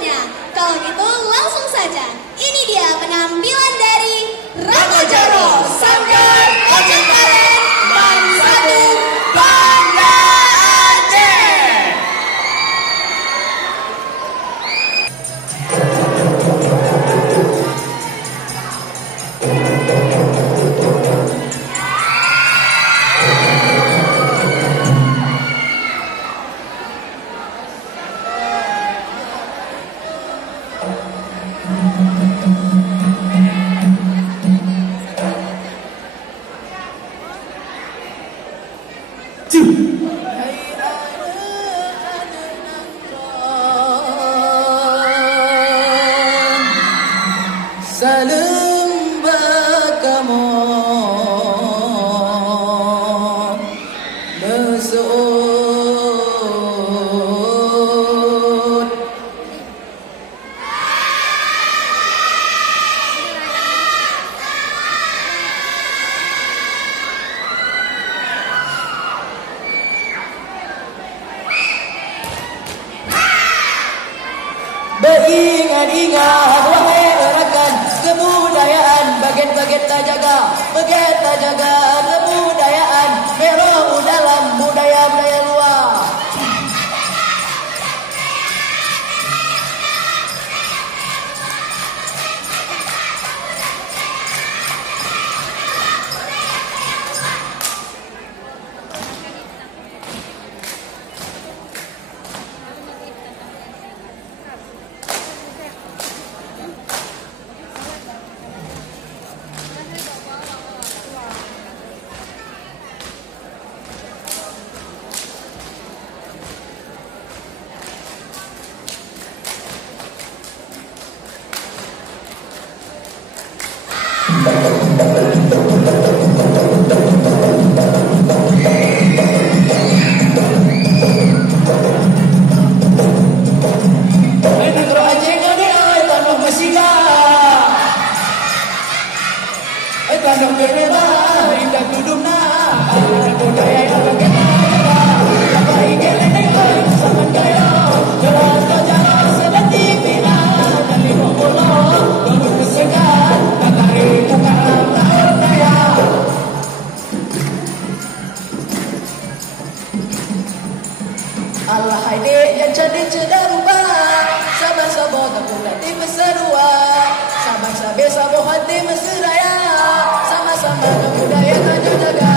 selanjutnya. Kalau gitu langsung saja. Ini dia penampilan dari Raka Jaro, Sanggar Ojek Talent Band 1 Banda Aceh. Salam bakamu mesut beringat-ingat wahai rekan kebudayaan baget-baget tak jaga kebudayaan merau dalam budaya-budaya luar. Allah haide yang cantik cedar rupa Sabah-sabah tak pula di mesarua Sabah-sabah sabah hati mesraya Sama-sama kebudaya tanjung jaga.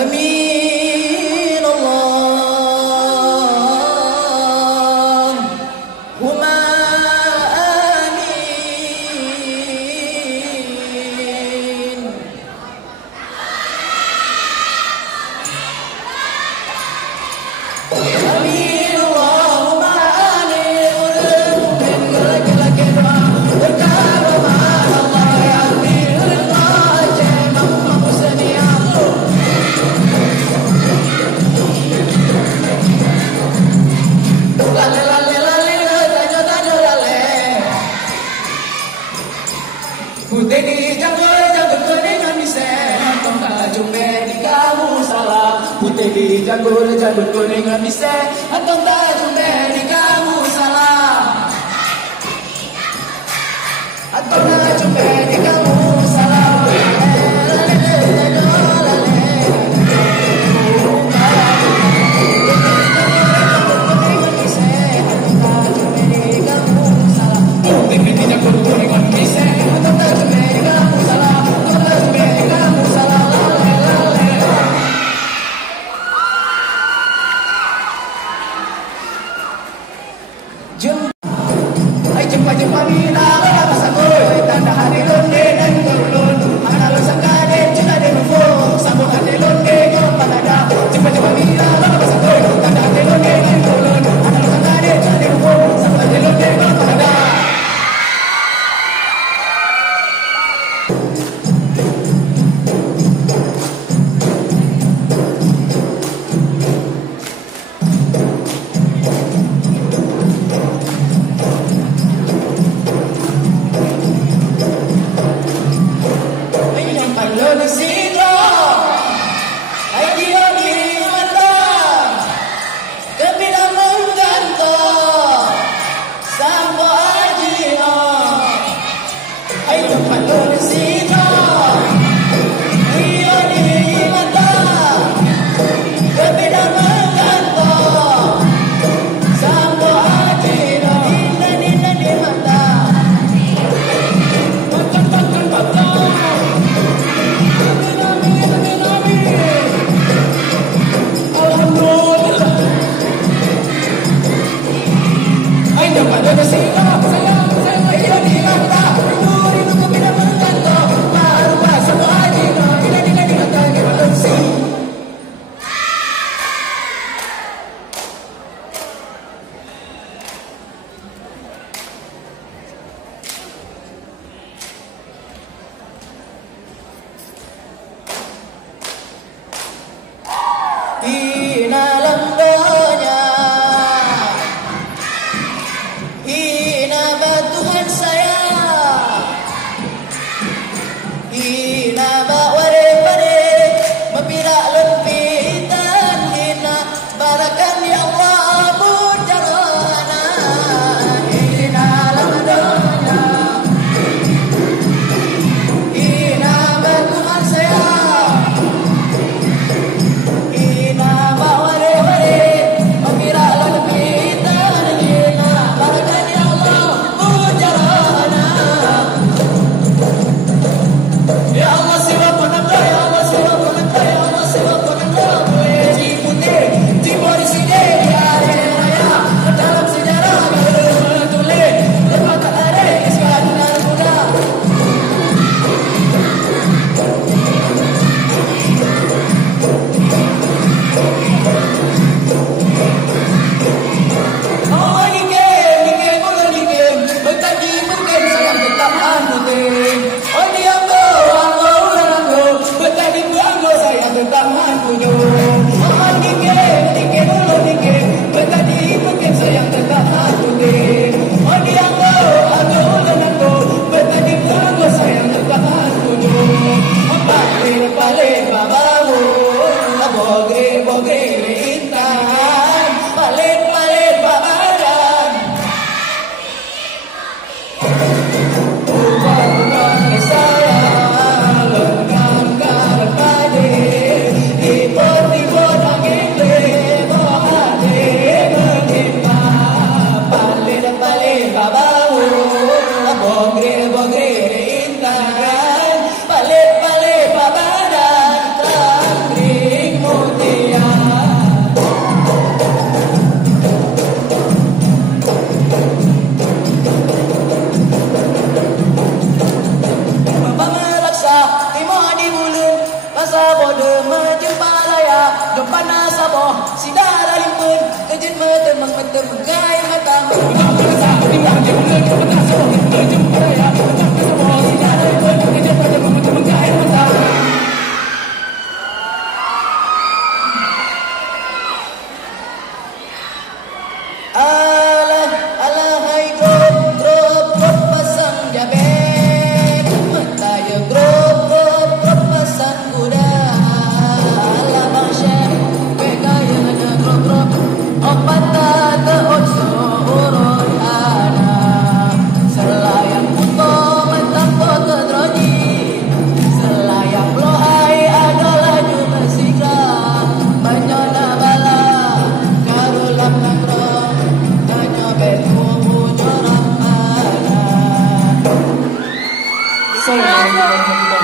Amin Allahumma amin. Amin Allahumma amin. Laki-laki doa berkata Allah ya amin. Putih di janggut kuningan bisa Antong tak jumpe di kamu salah. Putih di janggut kuningan bisa Antong tak jumpe di kamu salah. Jumpa mina pada pasagoy tanda hari londe dan golon mana lo sangkade cina de nuvo sambung hati londe ngom palaga jumpa mina pada pasagoy tanda hari londe dan golon mana lo sangkade cina de nuvo sambung hati londe ngom palaga.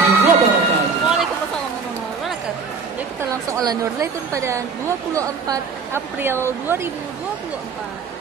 Waalaikumsalam warahmatullahi wabarakatuh. Jadi kita langsung olah Nurlaitun pada 24 April 2024.